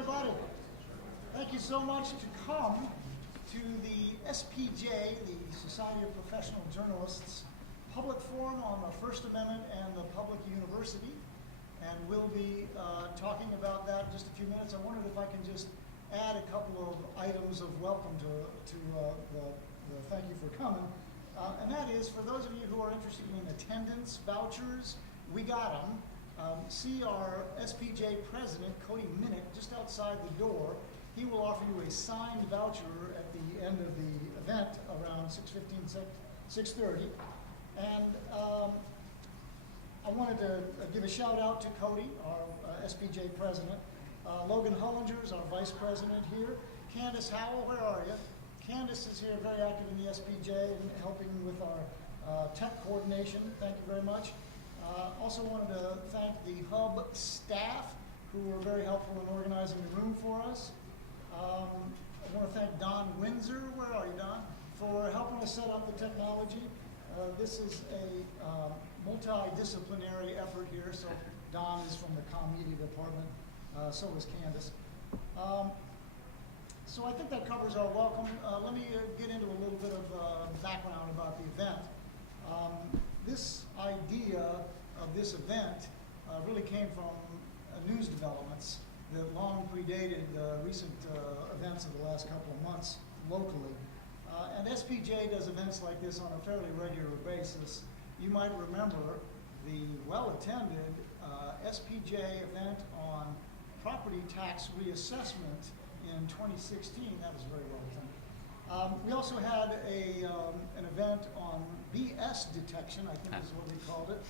everybody. Thank you so much to come to the SPJ, the Society of Professional Journalists, public forum on the First Amendment and the public university. And we'll be talking about that in just a few minutes. I wondered if I can just add a couple of items of welcome to the thank you for coming. And that is, for those of you who are interested in attendance vouchers, we got them. See our SPJ president, Cody Minnick, just outside the door. He will offer you a signed voucher at the end of the event around 6:15, 6:30. And I wanted to give a shout out to Cody, our SPJ president. Logan Hullinger is our vice president here. Candace Howell, where are you? Candace is here, very active in the SPJ and helping with our tech coordination. Thank you very much. Also wanted to thank the Hub staff who were very helpful in organizing the room for us. I want to thank Don Windsor, where are you, Don, for helping us set up the technology. This is a multidisciplinary effort here, so Don is from the comm media department, so is Candace. So I think that covers our welcome. Let me get into a little bit of background about the event. This idea of this event really came from news developments that long predated recent events of the last couple of months locally. And SPJ does events like this on a fairly regular basis. You might remember the well-attended SPJ event on property tax reassessment in 2016. That was very well attended. We also had an event on BS detection, I think is what we called it.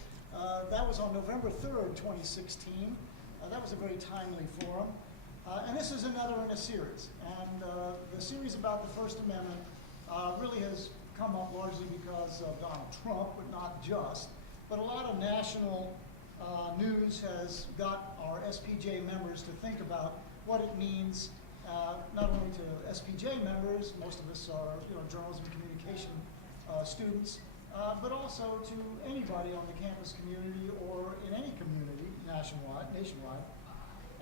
That was on November 3rd, 2016. That was a very timely forum. And this is another in a series. And the series about the First Amendment really has come up largely because of Donald Trump, but not just. But a lot of national news has got our SPJ members to think about what it means, not only to SPJ members, most of us are journalism and communication students, but also to anybody on the campus community or in any community nationwide.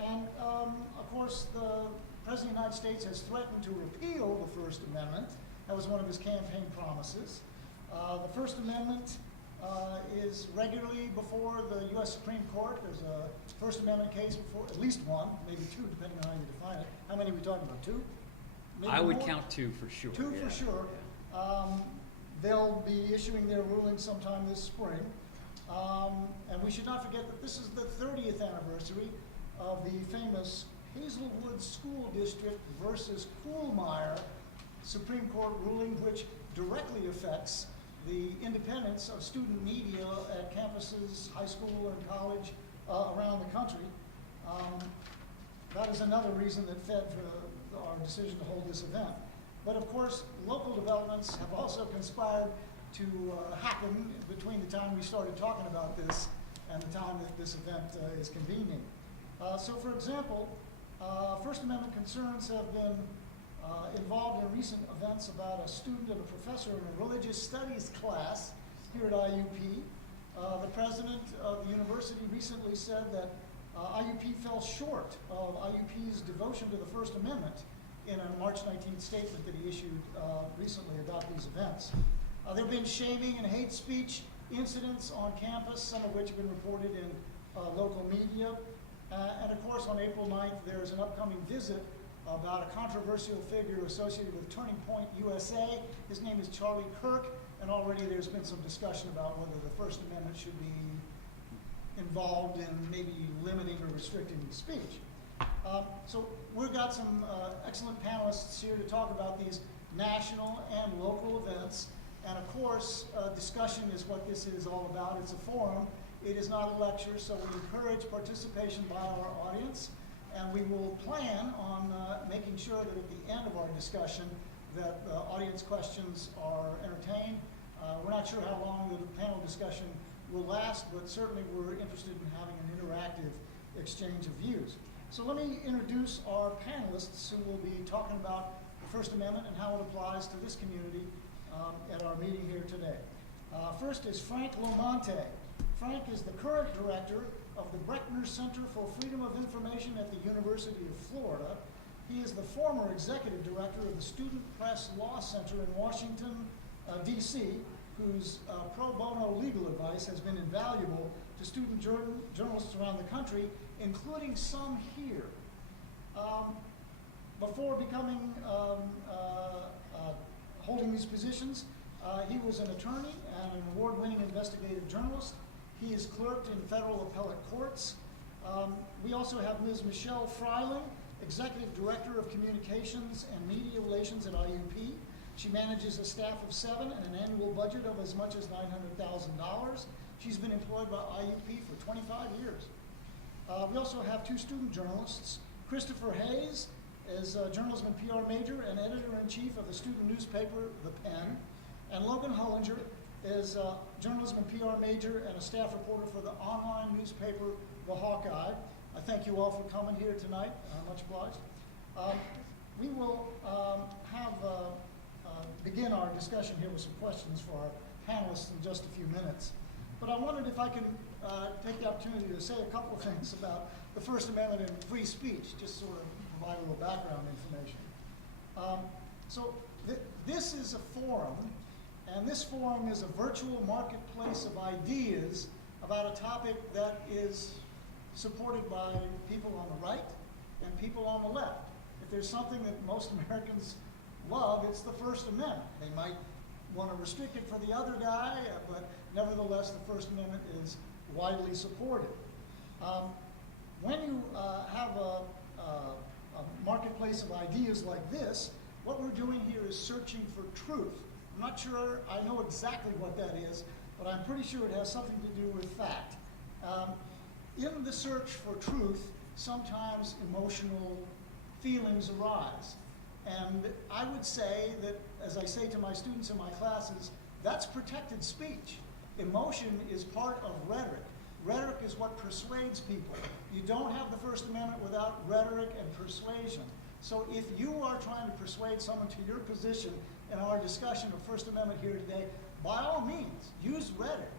And of course, the President of the United States has threatened to repeal the First Amendment. That was one of his campaign promises. The First Amendment is regularly before the U.S. Supreme Court. There's a First Amendment case before, at least one, maybe two, depending on how you define it. How many are we talking about? Two? Maybe I would more? count two for sure. Two for sure. They'll be issuing their ruling sometime this spring. And we should not forget that this is the 30th anniversary of the famous Hazelwood School District versus Kuhlmeyer Supreme Court ruling, which directly affects the independence of student media at campuses, high school and college around the country. That is another reason that fed for our decision to hold this event. But of course, local developments have also conspired to happen between the time we started talking about this and the time that this event is convening. So for example, First Amendment concerns have been involved in recent events about a student and a professor in a religious studies class here at IUP. The president of the university recently said that IUP fell short of IUP's devotion to the First Amendment in a March 19th statement that he issued recently about these events. There have been shaming and hate speech incidents on campus, some of which have been reported in local media. And of course, on April 9th, there's an upcoming visit about a controversial figure associated with Turning Point USA. His name is Charlie Kirk, and already there's been some discussion about whether the First Amendment should be involved in maybe limiting or restricting speech. So we've got some excellent panelists here to talk about these national and local events. And of course, discussion is what this is all about. It's a forum. It is not a lecture, so we encourage participation by our audience. And we will plan on making sure that at the end of our discussion that audience questions are entertained. We're not sure how long the panel discussion will last, but certainly we're interested in having an interactive exchange of views. So let me introduce our panelists who will be talking about the First Amendment and how it applies to this community at our meeting here today. First is Frank Lomonte. Frank is the current director of the Breckner Center for Freedom of Information at the University of Florida. He is the former executive director of the Student Press Law Center in Washington, D.C., whose pro bono legal advice has been invaluable to student journalists around the country, including some here. Before becoming holding these positions, he was an attorney and an award-winning investigative journalist. He is clerked in federal appellate courts. We also have Ms. Michelle Freiling, Executive Director of Communications and Media Relations at IUP. She manages a staff of 7 and an annual budget of as much as $900,000. She's been employed by IUP for 25 years. We also have 2 student journalists. Christopher Hayes is a journalism and PR major and editor-in-chief of the student newspaper, The Pen. And Logan Hullinger is a journalism and PR major and a staff reporter for the online newspaper, The Hawkeye. I thank you all for coming here tonight. Much obliged. We will begin our discussion here with some questions for our panelists in just a few minutes. But I wondered if I can take the opportunity to say a couple of things about the First Amendment and free speech, just sort of provide a little background information. This is a forum, and this forum is a virtual marketplace of ideas about a topic that is supported by people on the right and people on the left. If there's something that most Americans love, it's the First Amendment. They might want to restrict it for the other guy, but nevertheless, the First Amendment is widely supported. When you have a marketplace of ideas like this, what we're doing here is searching for truth. I'm not sure I know exactly what that is, but I'm pretty sure it has something to do with fact. In the search for truth, sometimes emotional feelings arise. And I would say that, as I say to my students in my classes, that's protected speech. Emotion is part of rhetoric. Rhetoric is what persuades people. You don't have the First Amendment without rhetoric and persuasion. So if you are trying to persuade someone to your position in our discussion of First Amendment here today, by all means, use rhetoric,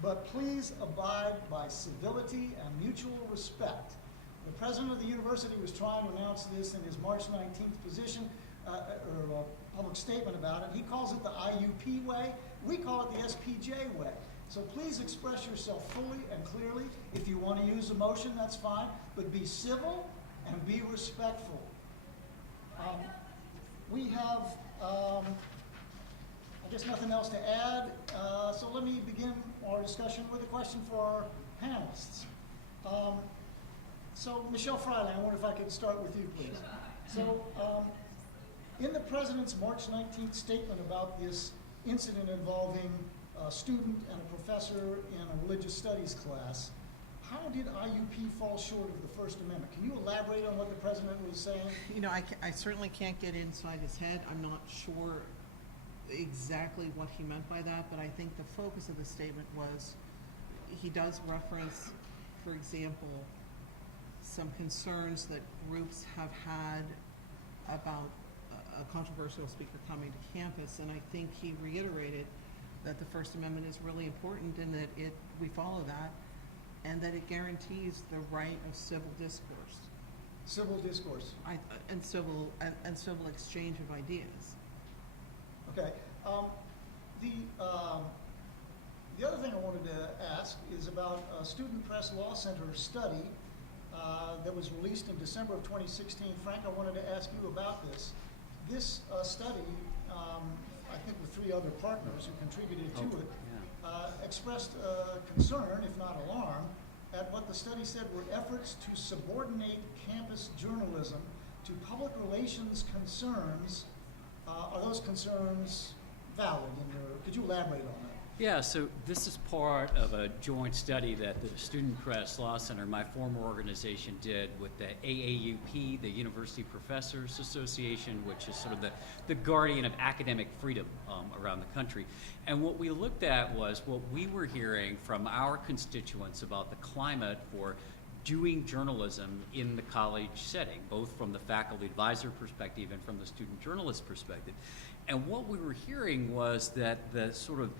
but please abide by civility and mutual respect. The president of the university was trying to announce this in his March 19th position, or public statement about it. He calls it the IUP way. We call it the SPJ way. So please express yourself fully and clearly. If you want to use emotion, that's fine, but be civil and be respectful. We have, I guess, nothing else to add, so let me begin our discussion with a question for our panelists. So, Michelle Freiling, I wonder if I could start with you, please. So, in the President's March 19th statement about this incident involving a student and a professor in a religious studies class, how did IUP fall short of the First Amendment? Can you elaborate on what the President was saying? You know, I certainly can't get inside his head. I'm not sure exactly what he meant by that, but I think the focus of the statement was, he does reference, for example, some concerns that groups have had about a controversial speaker coming to campus, and I think he reiterated that the First Amendment is really important and that we follow that, and that it guarantees the right of civil discourse. Civil discourse. And civil exchange of ideas. Okay. The other thing I wanted to ask is about a Student Press Law Center study that was released in December of 2016. Frank, I wanted to ask you about this. This study, I think with 3 other partners who contributed to it, expressed concern, if not alarm, at what the study said were efforts to subordinate campus journalism to public relations concerns. Are those concerns valid? Could you elaborate on that? Yeah, so this is part of a joint study that the Student Press Law Center, my former organization, did with the AAUP, the University Professors Association, which is sort of the guardian of academic freedom around the country. And what we looked at was what we were hearing from our constituents about the climate for doing journalism in the college setting, both from the faculty advisor perspective and from the student journalist perspective. And what we were hearing was that the sort of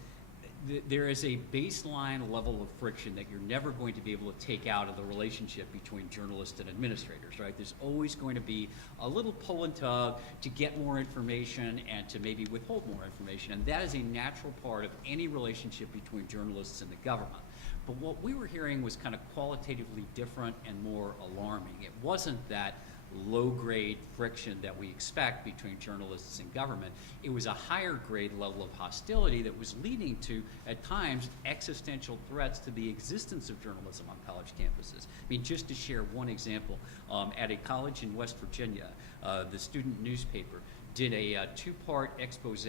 there is a baseline level of friction that you're never going to be able to take out of the relationship between journalists and administrators, right? There's always going to be a little pull and tug to get more information and to maybe withhold more information, and that is a natural part of any relationship between journalists and the government. But what we were hearing was kind of qualitatively different and more alarming. It wasn't that low-grade friction that we expect between journalists and government. It was a higher grade level of hostility that was leading to, at times, existential threats to the existence of journalism on college campuses. I mean, just to share one example, at a college in West Virginia, the student newspaper did a two-part expose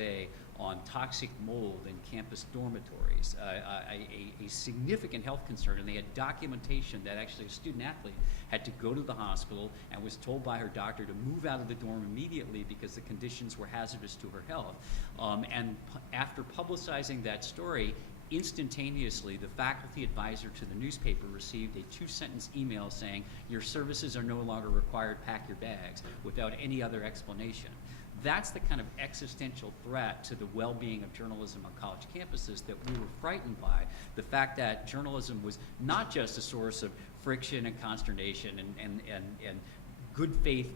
on toxic mold in campus dormitories, a significant health concern, and they had documentation that actually a student athlete had to go to the hospital and was told by her doctor to move out of the dorm immediately because the conditions were hazardous to her health. After publicizing that story, instantaneously, the faculty advisor to the newspaper received a 2-sentence email saying, "Your services are no longer required, pack your bags," without any other explanation. That's the kind of existential threat to the well-being of journalism on college campuses that we were frightened by. The fact that journalism was not just a source of friction and consternation and good faith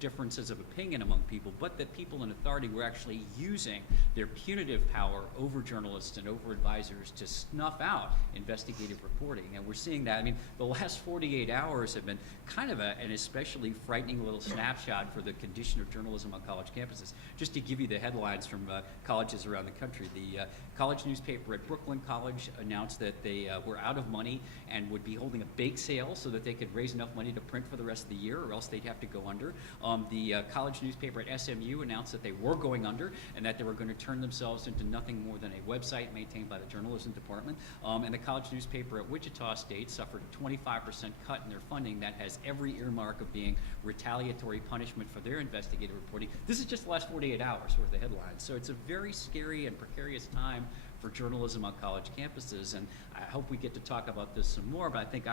differences of opinion among people, but that people in authority were actually using their punitive power over journalists and over advisors to snuff out investigative reporting. And we're seeing that. I mean, the last 48 hours have been kind of an especially frightening little snapshot for the condition of journalism on college campuses. Just to give you the headlines from colleges around the country, the college newspaper at Brooklyn College announced that they were out of money and would be holding a bake sale so that they could raise enough money to print for the rest of the year, or else they'd have to go under. The college newspaper at SMU announced that they were going under and that they were going to turn themselves into nothing more than a website maintained by the journalism department. And the college newspaper at Wichita State suffered a 25% cut in their funding that has every earmark of being retaliatory punishment for their investigative reporting. This is just the last 48 hours worth of headlines. So it's a very scary and precarious time for journalism on college campuses, and I hope we get to talk about this some more, but I think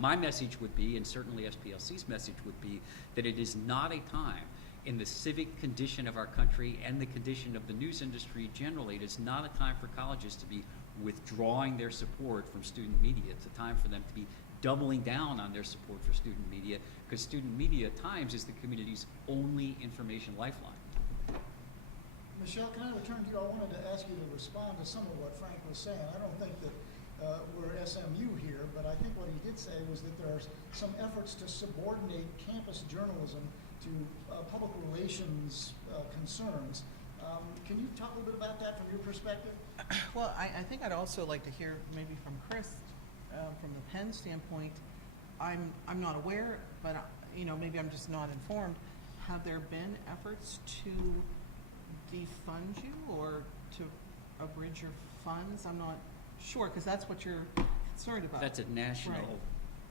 my message would be, and certainly SPLC's message would be, that it is not a time in the civic condition of our country and the condition of the news industry generally, it is not a time for colleges to be withdrawing their support from student media. It's a time for them to be doubling down on their support for student media, because student media at times is the community's only information lifeline. Michelle, can I return to you? I wanted to ask you to respond to some of what Frank was saying. I don't think that we're SMU here, but I think what he did say was that there are some efforts to subordinate campus journalism to public relations concerns. Can you talk a little bit about that from your perspective? Well, I think I'd also like to hear maybe from Chris, from the Penn standpoint. I'm not aware, but maybe I'm just not informed. Have there been efforts to defund you or to abridge your funds? I'm not sure, because that's what you're concerned about. That's a national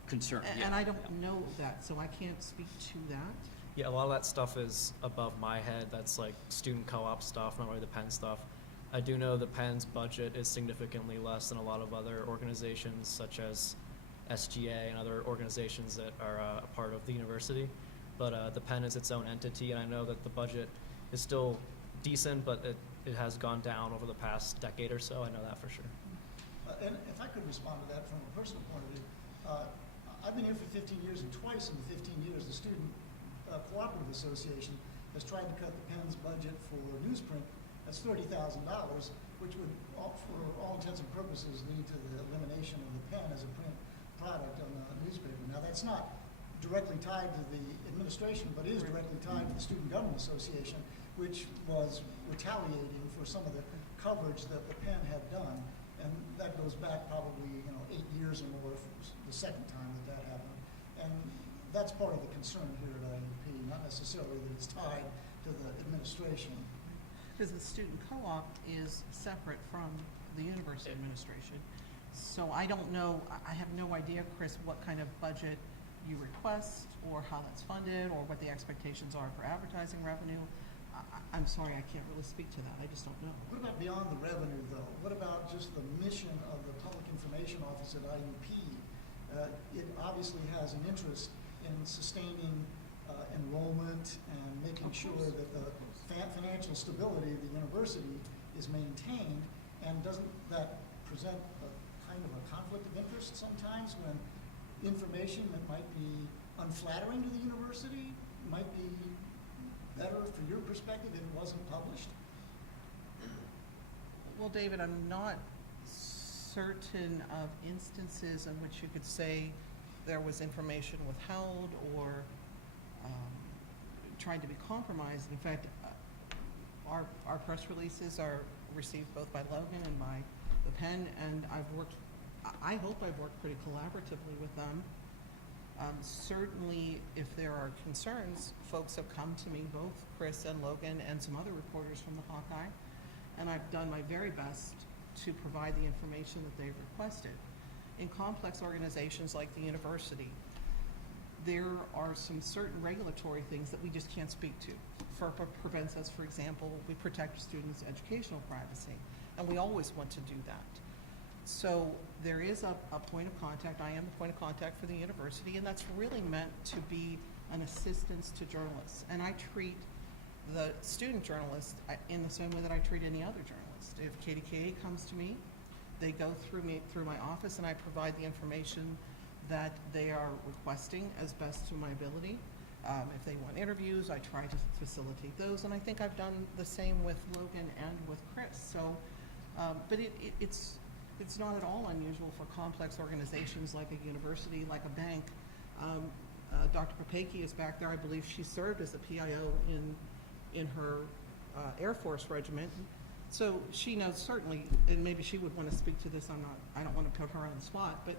concern. And I don't know that, so I can't speak to that. Yeah, a lot of that stuff is above my head. That's like student co-op stuff, not really the Penn stuff. I do know the Penn's budget is significantly less than a lot of other organizations, such as SGA and other organizations that are a part of the university. But the Penn is its own entity, and I know that the budget is still decent, but it has gone down over the past decade or so. I know that for sure. And if I could respond to that from a personal point of view, I've been here for 15 years, and twice in the 15 years, the Student Cooperative Association has tried to cut the Penn's budget for newsprint. That's $30,000, which would, for all intents and purposes, lead to the elimination of the Penn as a print product on the newspaper. Now, that's not directly tied to the administration, but is directly tied to the Student Government Association, which was retaliating for some of the coverage that the Penn had done, and that goes back probably 8 years or more from the second time that happened. And that's part of the concern here at IUP, not necessarily that it's tied to the administration. Because the student co-op is separate from the university administration. So I don't know, I have no idea, Chris, what kind of budget you request or how that's funded or what the expectations are for advertising revenue. I'm sorry, I can't really speak to that. I just don't know. What about beyond the revenue, though? What about just the mission of the Public Information Office at IUP? It obviously has an interest in sustaining enrollment and making sure that the financial stability of the university is maintained. And doesn't that present a kind of a conflict of interest sometimes when information that might be unflattering to the university might be better for your perspective if it wasn't published? Well, David, I'm not certain of instances in which you could say there was information withheld or tried to be compromised. In fact, our press releases are received both by Logan and by the Penn, and I hope I've worked pretty collaboratively with them. Certainly, if there are concerns, folks have come to me, both Chris and Logan and some other reporters from the Hawkeye, and I've done my very best to provide the information that they've requested. In complex organizations like the university, there are some certain regulatory things that we just can't speak to. FERPA prevents us, for example, we protect students' educational privacy, and we always want to do that. So there is a point of contact. I am the point of contact for the university, and that's really meant to be an assistance to journalists. And I treat the student journalist in the same way that I treat any other journalist. If KDKA comes to me, they go through my office, and I provide the information that they are requesting as best to my ability. If they want interviews, I try to facilitate those, and I think I've done the same with Logan and with Chris. So, but it's not at all unusual for complex organizations like a university, like a bank. Dr. Papaki is back there. I believe she served as a PIO in her Air Force regiment. So she knows certainly, and maybe she would want to speak to this. I don't want to put her on the spot, but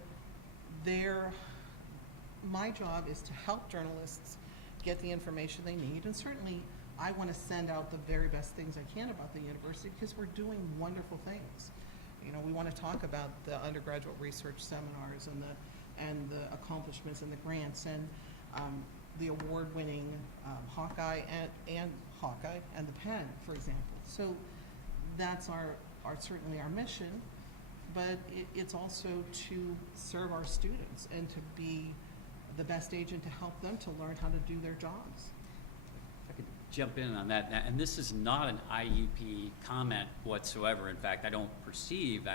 my job is to help journalists get the information they need, and certainly I want to send out the very best things I can about the university because we're doing wonderful things. You know, we want to talk about the undergraduate research seminars and the accomplishments and the grants and the award-winning Hawkeye and Hawkeye and the Penn, for example. So that's certainly our mission, but it's also to serve our students and to be the best agent to help them to learn how to do their jobs. If I could jump in on that, and this is not an IUP comment whatsoever. In fact, I don't perceive,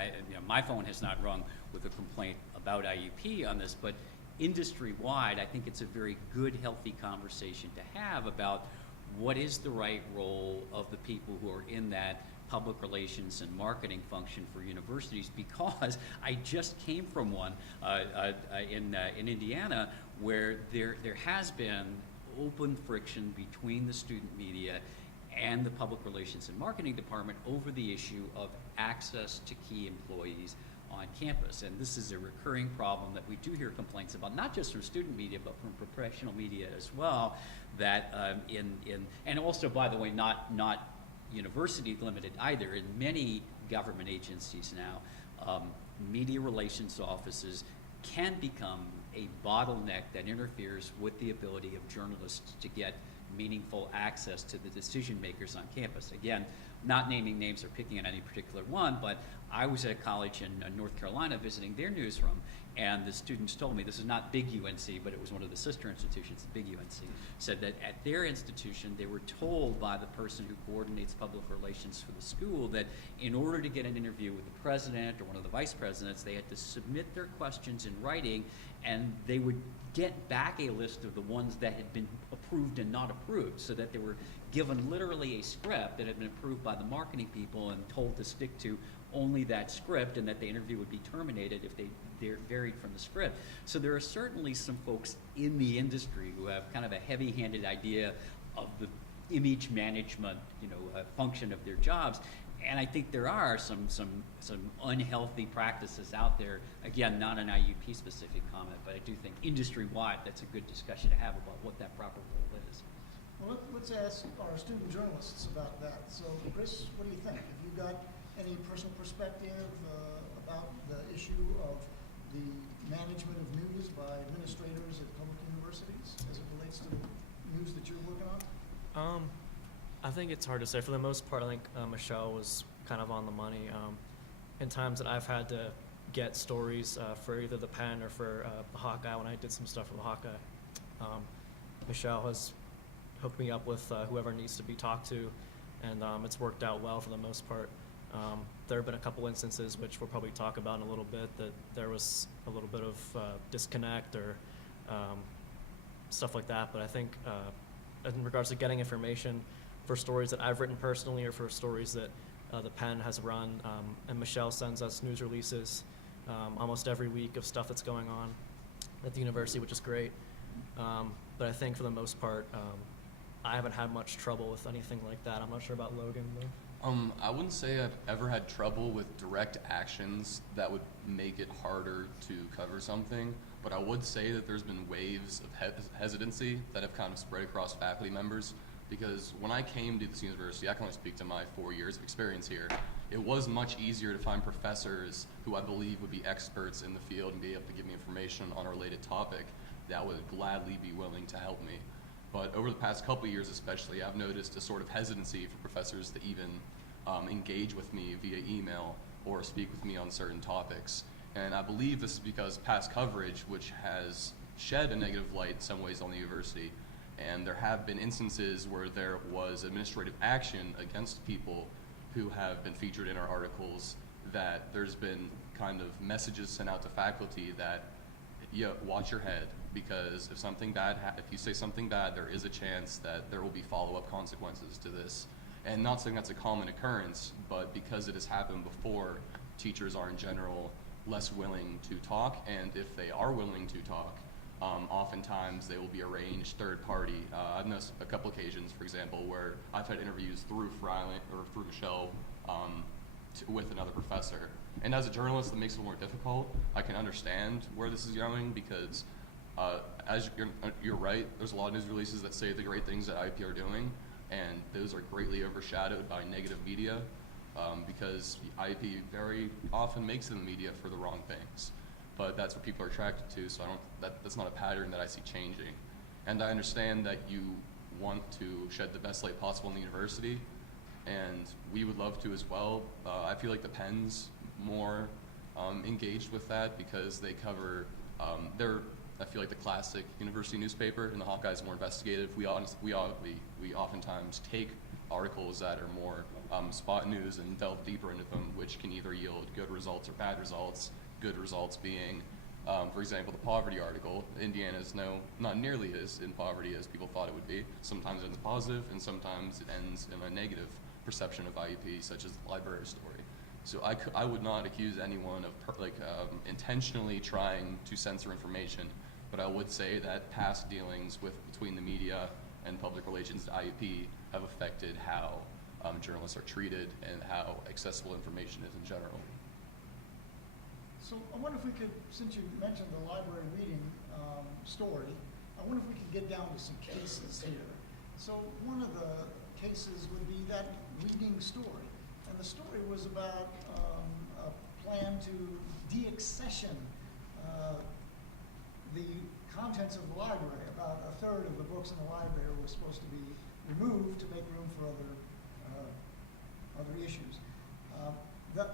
my phone has not rung with a complaint about IUP on this, but industry-wide, I think it's a very good, healthy conversation to have about what is the right role of the people who are in that public relations and marketing function for universities, because I just came from one in Indiana where there has been open friction between the student media and the public relations and marketing department over the issue of access to key employees on campus. And this is a recurring problem that we do hear complaints about, not just from student media, but from professional media as well, that and also, by the way, not university limited either. In many government agencies now, media relations offices can become a bottleneck that interferes with the ability of journalists to get meaningful access to the decision makers on campus. Again, not naming names or picking on any particular one, but I was at a college in North Carolina visiting their newsroom, and the students told me, this is not big UNC, but it was one of the sister institutions, the big UNC, said that at their institution they were told by the person who coordinates public relations for the school that in order to get an interview with the president or one of the vice presidents, they had to submit their questions in writing, and they would get back a list of the ones that had been approved and not approved, so that they were given literally a script that had been approved by the marketing people and told to stick to only that script, and that the interview would be terminated if they varied from the script. So there are certainly some folks in the industry who have kind of a heavy-handed idea of the image management, function of their jobs. And I think there are some unhealthy practices out there. Again, not an IUP specific comment, but I do think industry-wide that's a good discussion to have about what that proper role is. Well, let's ask our student journalists about that. So, Chris, what do you think? Have you got any personal perspective about the issue of the management of news by administrators at public universities as it relates to the news that you're working on? I think it's hard to say. For the most part, I think Michelle was kind of on the money. In times that I've had to get stories for either the Penn or for the Hawkeye, when I did some stuff for the Hawkeye, Michelle has hooked me up with whoever needs to be talked to, and it's worked out well for the most part. there have been a couple instances, which we'll probably talk about in a little bit, that there was a little bit of disconnect or stuff like that. But I think in regards to getting information for stories that I've written personally or for stories that the Pen has run, and Michelle sends us news releases almost every week of stuff that's going on at the university, which is great. But I think for the most part, I haven't had much trouble with anything like that. I'm not sure about Logan, though. I wouldn't say I've ever had trouble with direct actions that would make it harder to cover something, but I would say that there's been waves of hesitancy that have kind of spread across faculty members, because when I came to this university, I can only speak to my 4 years of experience here, it was much easier to find professors who I believe would be experts in the field and be able to give me information on a related topic that would gladly be willing to help me. But over the past couple of years especially, I've noticed a sort of hesitancy for professors to even engage with me via email or speak with me on certain topics. And I believe this is because past coverage, which has shed a negative light in some ways on the university, and there have been instances where there was administrative action against people who have been featured in our articles, that there's been kind of messages sent out to faculty that, yeah, watch your head, because if something bad, if you say something bad, there is a chance that there will be follow-up consequences to this. And not saying that's a common occurrence, but because it has happened before, teachers are in general less willing to talk, and if they are willing to talk, oftentimes they will be arranged third party. I've noticed a couple occasions, for example, where I've had interviews through Fryland or through Michelle with another professor. And as a journalist, it makes it more difficult. I can understand where this is going, because as you're right, there's a lot of news releases that say the great things that IUP are doing, and those are greatly overshadowed by negative media, because IUP very often makes it in the media for the wrong things. But that's what people are attracted to, so that's not a pattern that I see changing. And I understand that you want to shed the best light possible in the university, and we would love to as well. I feel like the Pen's more engaged with that, because they cover, I feel like the classic university newspaper, and the Hawkeye's more investigative. We oftentimes take articles that are more spot news and delve deeper into them, which can either yield good results or bad results. Good results being, for example, the poverty article. Indiana is not nearly as in poverty as people thought it would be. Sometimes it ends positive, and sometimes it ends in a negative perception of IUP, such as the library story. So I would not accuse anyone of intentionally trying to censor information, but I would say that past dealings between the media and public relations at IUP have affected how journalists are treated and how accessible information is in general. So I wonder if we could, since you mentioned the library reading story, I wonder if we could get down to some cases here. So one of the cases would be that reading story. And the story was about a plan to de-accession the contents of the library. About a third of the books in the library were supposed to be removed to make room for other issues. The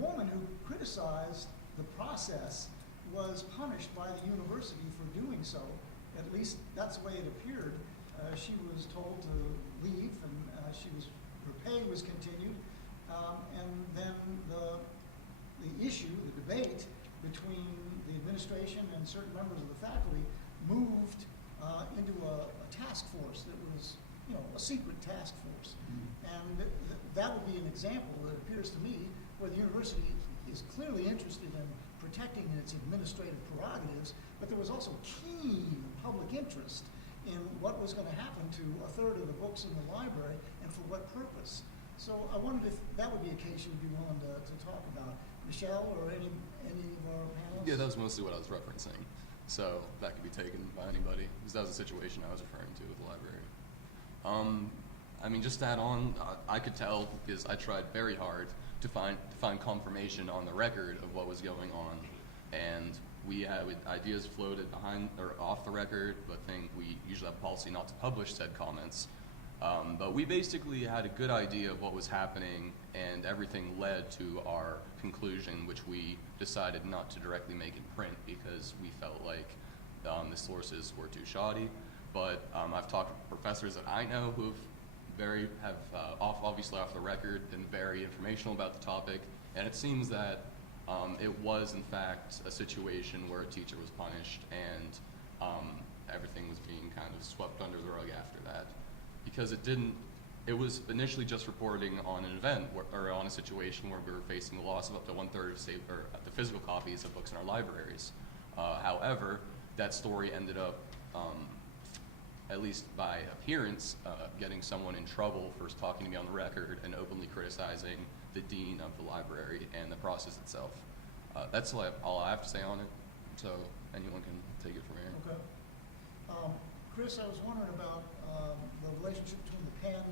woman who criticized the process was punished by the university for doing so. At least that's the way it appeared. She was told to leave, and her pay was continued. And then the issue, the debate between the administration and certain members of the faculty moved into a task force that was, a secret task force. And that would be an example, that appears to me, where the university is clearly interested in protecting its administrative prerogatives, but there was also keen public interest in what was going to happen to a third of the books in the library, and for what purpose. So I wondered if that would be a case you'd be willing to talk about. Michelle, or any of our panelists? Yeah, that was mostly what I was referencing. So that could be taken by anybody, because that was the situation I was referring to with the library. Just to add on, I could tell, because I tried very hard to find confirmation on the record of what was going on, and we had ideas floated behind or off the record, but we usually have a policy not to publish said comments. But we basically had a good idea of what was happening, and everything led to our conclusion, which we decided not to directly make in print because we felt like the sources were too shoddy. But I've talked to professors that I know who've obviously off the record, been very informational about the topic, and it seems that it was in fact a situation where a teacher was punished and everything was being kind of swept under the rug after that, because it was initially just reporting on an event or on a situation where we were facing the loss of up to 1/3 of the physical copies of books in our libraries. However, that story ended up, at least by appearance, getting someone in trouble for talking to me on the record and openly criticizing the dean of the library and the process itself. That's all I have to say on it, so anyone can take it from here. Okay. Chris, I was wondering about the relationship between the Penn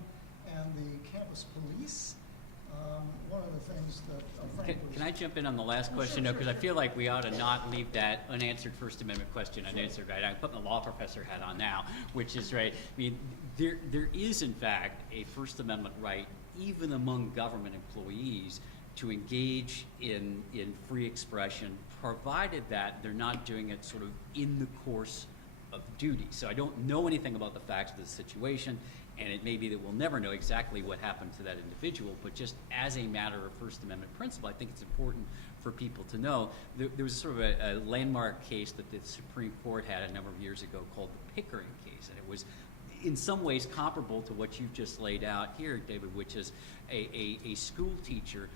and the campus police. One of the things that Frank was... Can I jump in on the last question, though, because I feel like we ought to not leave that unanswered First Amendment question unanswered, right? I'm putting the law professor hat on now, which is right. I mean, there is, in fact, a First Amendment right, even among government employees, to engage in free expression, provided that they're not doing it sort of in the course of duty. So I don't know anything about the facts of the situation, and it may be that we'll never know exactly what happened to that individual, but just as a matter of First Amendment principle, I think it's important for people to know. There was sort of a landmark case that the Supreme Court had a number of years ago called the Pickering case, and it was in some ways comparable to what you've just laid out here, David, which is a school teacher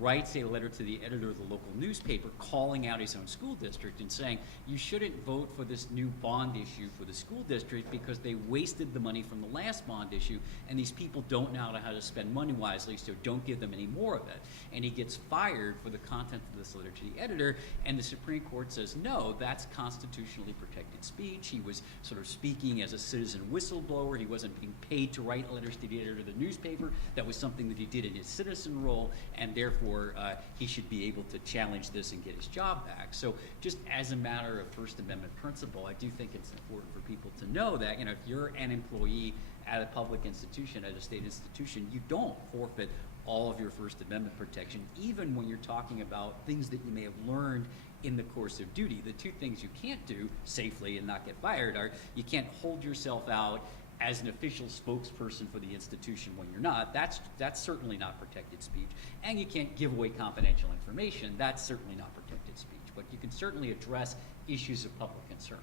writes a letter to the editor of the local newspaper calling out his own school district and saying, you shouldn't vote for this new bond issue for the school district because they wasted the money from the last bond issue, and these people don't know how to spend money wisely, so don't give them any more of it. And he gets fired for the content of this letter to the editor, and the Supreme Court says, no, that's constitutionally protected speech. He was sort of speaking as a citizen whistleblower. He wasn't being paid to write letters to the editor of the newspaper. That was something that he did in his citizen role, and therefore he should be able to challenge this and get his job back. So just as a matter of First Amendment principle, I do think it's important for people to know that, you know, if you're an employee at a public institution, at a state institution, you don't forfeit all of your First Amendment protection, even when you're talking about things that you may have learned in the course of duty. The two things you can't do safely and not get fired are you can't hold yourself out as an official spokesperson for the institution when you're not. That's certainly not protected speech. And you can't give away confidential information. That's certainly not protected speech. But you can certainly address issues of public concern.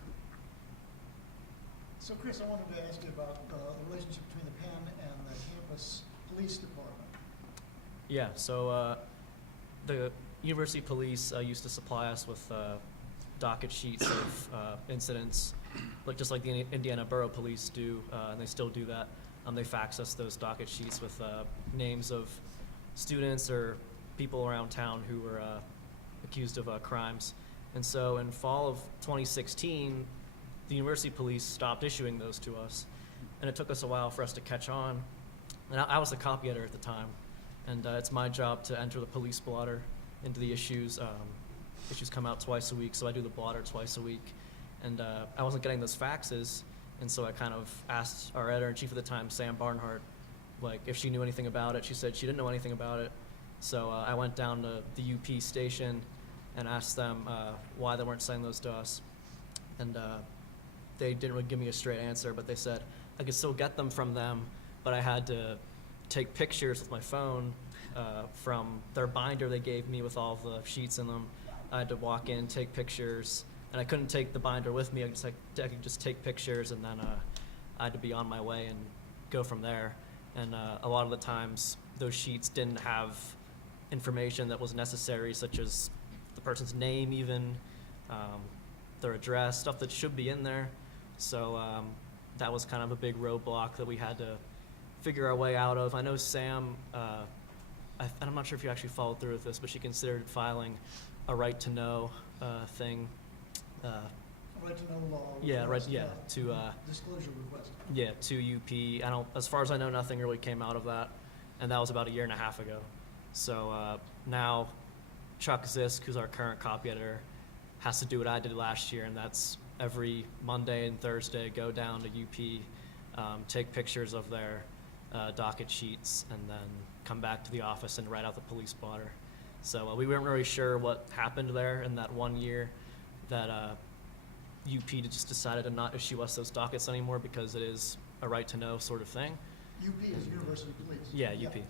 So, Chris, I wanted to ask you about the relationship between the Penn and the campus police department. Yeah, so the university police used to supply us with docket sheets of incidents, just like the Indiana Borough Police do, and they still do that. They fax us those docket sheets with names of students or people around town who were accused of crimes. And so in fall of 2016, the university police stopped issuing those to us, and it took us a while for us to catch on. And I was the copy editor at the time, and it's my job to enter the police blotter into the issues. Issues come out twice a week, so I do the blotter twice a week. And I wasn't getting those faxes, and so I kind of asked our editor-in-chief at the time, Sam Barnhart, like if she knew anything about it. She said she didn't know anything about it. So I went down to the UP station and asked them why they weren't sending those to us. And they didn't really give me a straight answer, but they said I could still get them from them, but I had to take pictures with my phone from their binder they gave me with all the sheets in them. I had to walk in, take pictures, and I couldn't take the binder with me. I could just take pictures, and then I had to be on my way and go from there. And a lot of the times, those sheets didn't have information that was necessary, such as the person's name even, their address, stuff that should be in there. So that was kind of a big roadblock that we had to figure our way out of. I know Sam, I'm not sure if you actually followed through with this, but she considered filing a right to know thing. Right to know law. Yeah, request, right. Yeah, to disclosure request. yeah, to UP. I don't. As far as I know, nothing really came out of that, and that was about a year and a half ago. So now, Chuck Zisk, who's our current copy editor, has to do what I did last year, and that's every Monday and Thursday go down to UP, take pictures of their docket sheets, and then come back to the office and write out the police blotter. So we weren't really sure what happened there in that 1 year that UP just decided to not issue us those dockets anymore because it is a right to know sort of thing. UP is University Police. Yeah, Yep. UP.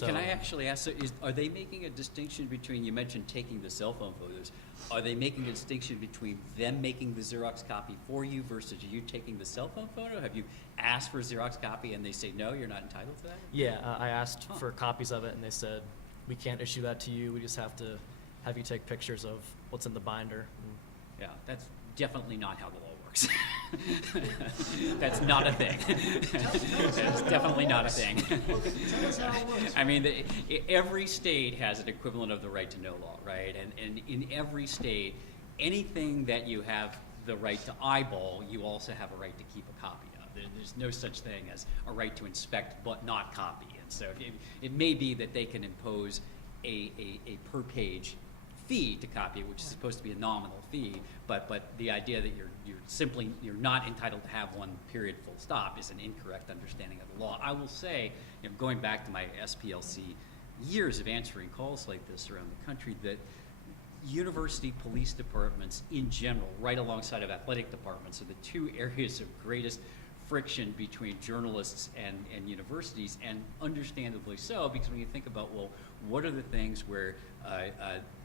Can I actually ask, so are they making a distinction between, you mentioned taking the cell phone photos, are they making a distinction between them making the Xerox copy for you versus you taking the cell phone photo? Have you asked for a Xerox copy and they say, no, you're not entitled to that? Yeah, I asked Huh. for copies of it, and they said, we can't issue that to you. We just have to have you take pictures of what's in the binder. Yeah, that's definitely not how the law works. That's not a thing. That's definitely not a thing. Tell us how it works. I mean, every state has an equivalent of the right to know law, right? And in every state, anything that you have the right to eyeball, you also have a right to keep a copy of. There's no such thing as a right to inspect but not copy. And so it may be that they can impose a per page fee to copy it, which is supposed to be a nominal fee, but the idea that you're not entitled to have one, period, full stop, is an incorrect understanding of the law. I will say, going back to my SPLC years of answering calls like this around the country, that university police departments in general, right alongside of athletic departments, are the two areas of greatest friction between journalists and universities, and understandably so, because when you think about, well, what are the things where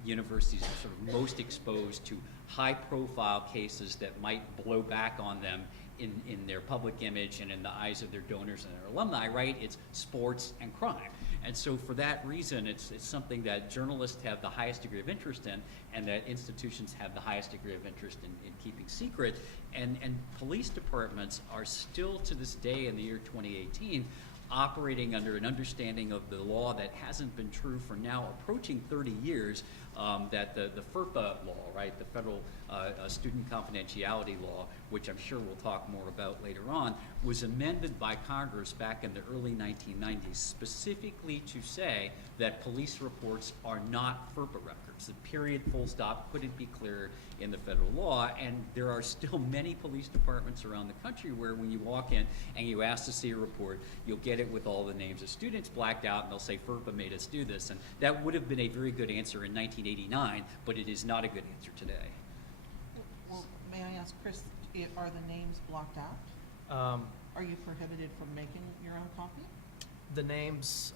universities are sort of most exposed to high-profile cases that might blow back on them in their public image and in the eyes of their donors and their alumni, right? It's sports and crime. And so for that reason, it's something that journalists have the highest degree of interest in, and that institutions have the highest degree of interest in keeping secret. And police departments are still, to this day in the year 2018, operating under an understanding of the law that hasn't been true for now approaching 30 years, that the FERPA law, right, the Federal Student Confidentiality Law, which I'm sure we'll talk more about later on, was amended by Congress back in the early 1990s specifically to say that police reports are not FERPA records. The period, full stop, couldn't be clearer in the federal law, and there are still many police departments around the country where when you walk in and you ask to see a report, you'll get it with all the names of students blacked out, and they'll say FERPA made us do this. And that would have been a very good answer in 1989, but it is not a good answer today. Well, may I ask, Chris, are the names blocked out? Are you prohibited from making your own copy? The names,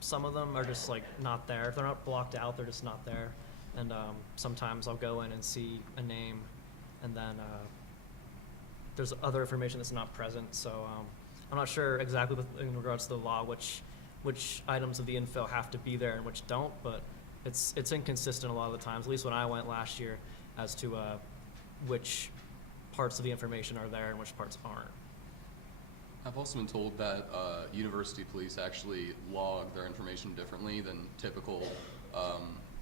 some of them are just like not there. If they're not blocked out, they're just not there. And sometimes I'll go in and see a name, and then there's other information that's not present. So I'm not sure exactly in regards to the law which items of the info have to be there and which don't, but it's inconsistent a lot of the times, at least when I went last year, as to which parts of the information are there and which parts aren't. I've also been told that university police actually log their information differently than typical,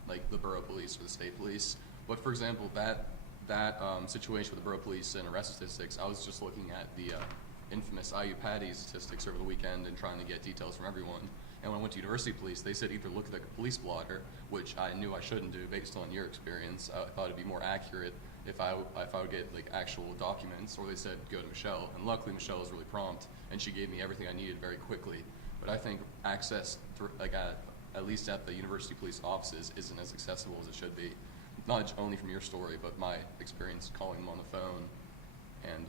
like the borough police or the state police. But for example, that situation with the borough police and arrest statistics, I was just looking at the infamous IUP statistics over the weekend and trying to get details from everyone. And when I went to university police, they said either look at a police blotter, which I knew I shouldn't do based on your experience. I thought it'd be more accurate if I would get like actual documents, or they said go to Michelle. And luckily Michelle was really prompt, and she gave me everything I needed very quickly. But I think access to, like at least at the university police offices isn't as accessible as it should be. Not only from your story, but my experience calling them on the phone, and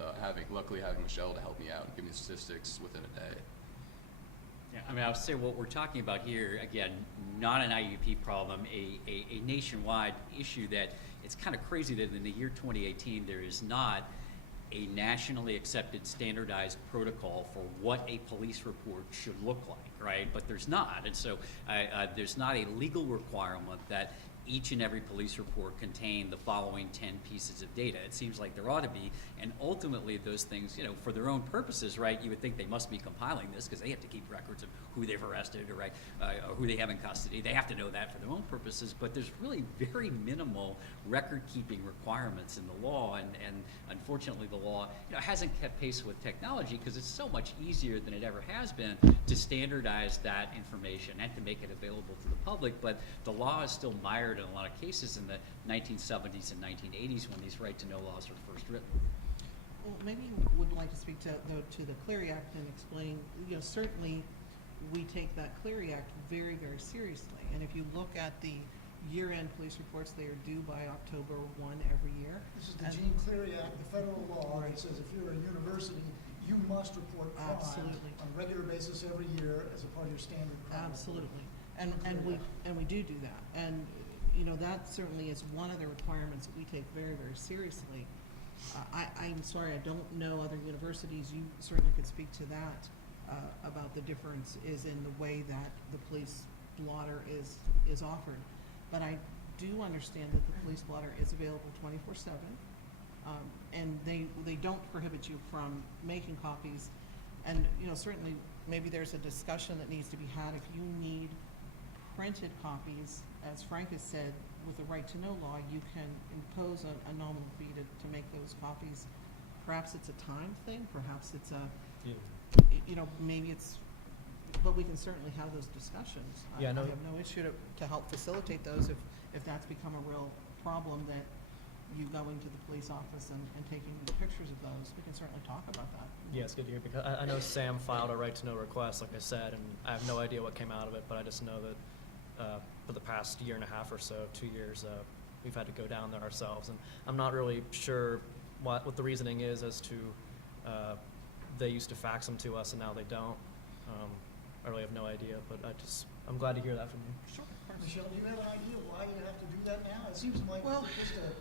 luckily having Michelle to help me out and give me statistics within a day. Yeah, I mean, I would say what we're talking about here, again, not an IUP problem, a nationwide issue that it's kind of crazy that in the year 2018 there is not a nationally accepted standardized protocol for what a police report should look like, right? But there's not, and so there's not a legal requirement that each and every police report contain the following 10 pieces of data. It seems like there ought to be, and ultimately those things, for their own purposes, right, you would think they must be compiling this because they have to keep records of who they've arrested or who they have in custody. They have to know that for their own purposes, but there's really very minimal record-keeping requirements in the law, and unfortunately the law hasn't kept pace with technology because it's so much easier than it ever has been to standardize that information and to make it available to the public, but the law is still mired in a lot of cases in the 1970s and 1980s when these right-to-know laws were first written. Well, maybe you would like to speak to the Clery Act and explain, certainly we take that Clery Act very, very seriously. And if you look at the year-end police reports, they are due by October 1 every year. This is the Jean Cleary Act, the federal law that says if you're a university, you must report crime Absolutely. on a regular basis every year as a part of your standard crime. Absolutely, and we do that, and, you know, that certainly is one of the requirements that we take very, very seriously. I'm sorry, I don't know other universities, you certainly could speak to that, about the difference is in the way that the police blotter is offered. But I do understand that the police blotter is available 24/7, and they don't prohibit you from making copies. And, you know, certainly, maybe there's a discussion that needs to be had if you need printed copies, as Frank has said, with the right to know law, you can impose a nominal fee to make those copies. Perhaps it's a time thing, perhaps it's you know, maybe it's, but we can certainly have those discussions. Yeah, I no- have no issue to help facilitate those if that's become a real problem, that you go into the police office and taking pictures of those. We can certainly talk about that. Yeah, it's good to hear, because I know Sam filed a right to know request, like I said, and I have no idea what came out of it, but I just know that for the past year and a half or so, 2 years, we've had to go down there ourselves, and I'm not really sure what the reasoning is as to they used to fax them to us and now they don't. I really have no idea, but I'm glad to hear that from you. Sure, of course. Michelle, do you have an idea why you have to do that now? It seems like Well- it's just a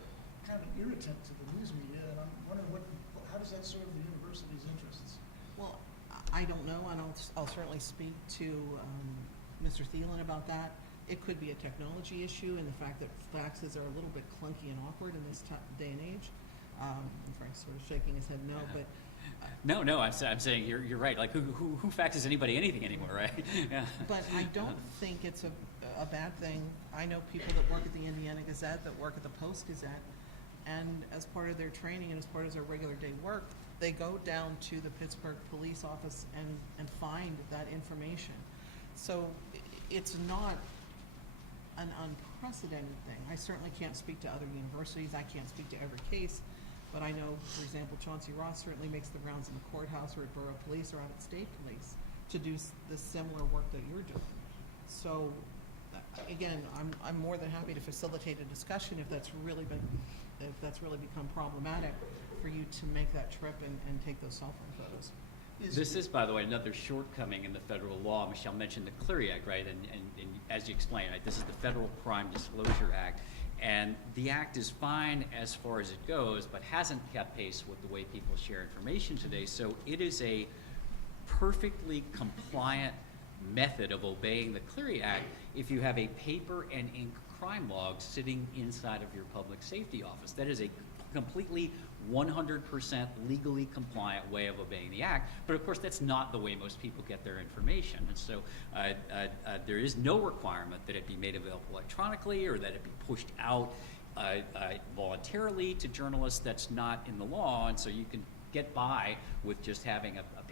kind of irritant to the news media, and I'm wondering how does that serve the university's interests? Well, I don't know, and I'll certainly speak to Mr. Thielen about that. It could be a technology issue, and the fact that faxes are a little bit clunky and awkward in this day and age. And Frank's sort of shaking his head no, but No, I'm saying you're right. Like, who faxes anybody anything anymore, right? Yeah. but I don't think it's a bad thing. I know people that work at the Indiana Gazette, that work at the Post Gazette, and as part of their training and as part of their regular day work, they go down to the Pittsburgh Police Office and find that information. So it's not an unprecedented thing. I certainly can't speak to other universities. I can't speak to every case. But I know, for example, Chauncey Ross certainly makes the rounds in the courthouse or at borough police or out at state police to do the similar work that you're doing. So, again, I'm more than happy to facilitate a discussion if that's really become problematic for you to make that trip and take those cell phone photos. This is, by the way, another shortcoming in the federal law. Michelle mentioned the Clery Act, right? And as you explained, right, this is the Federal Crime Disclosure Act. And the act is fine as far as it goes, but hasn't kept pace with the way people share information today. So it is a perfectly compliant method of obeying the Clery Act if you have a paper and ink crime log sitting inside of your public safety office. That is a completely 100% legally compliant way of obeying the act, but of course that's not the way most people get their information, and so there is no requirement that it be made available electronically or that it be pushed out voluntarily to journalists. That's not in the law, and so you can get by with just having a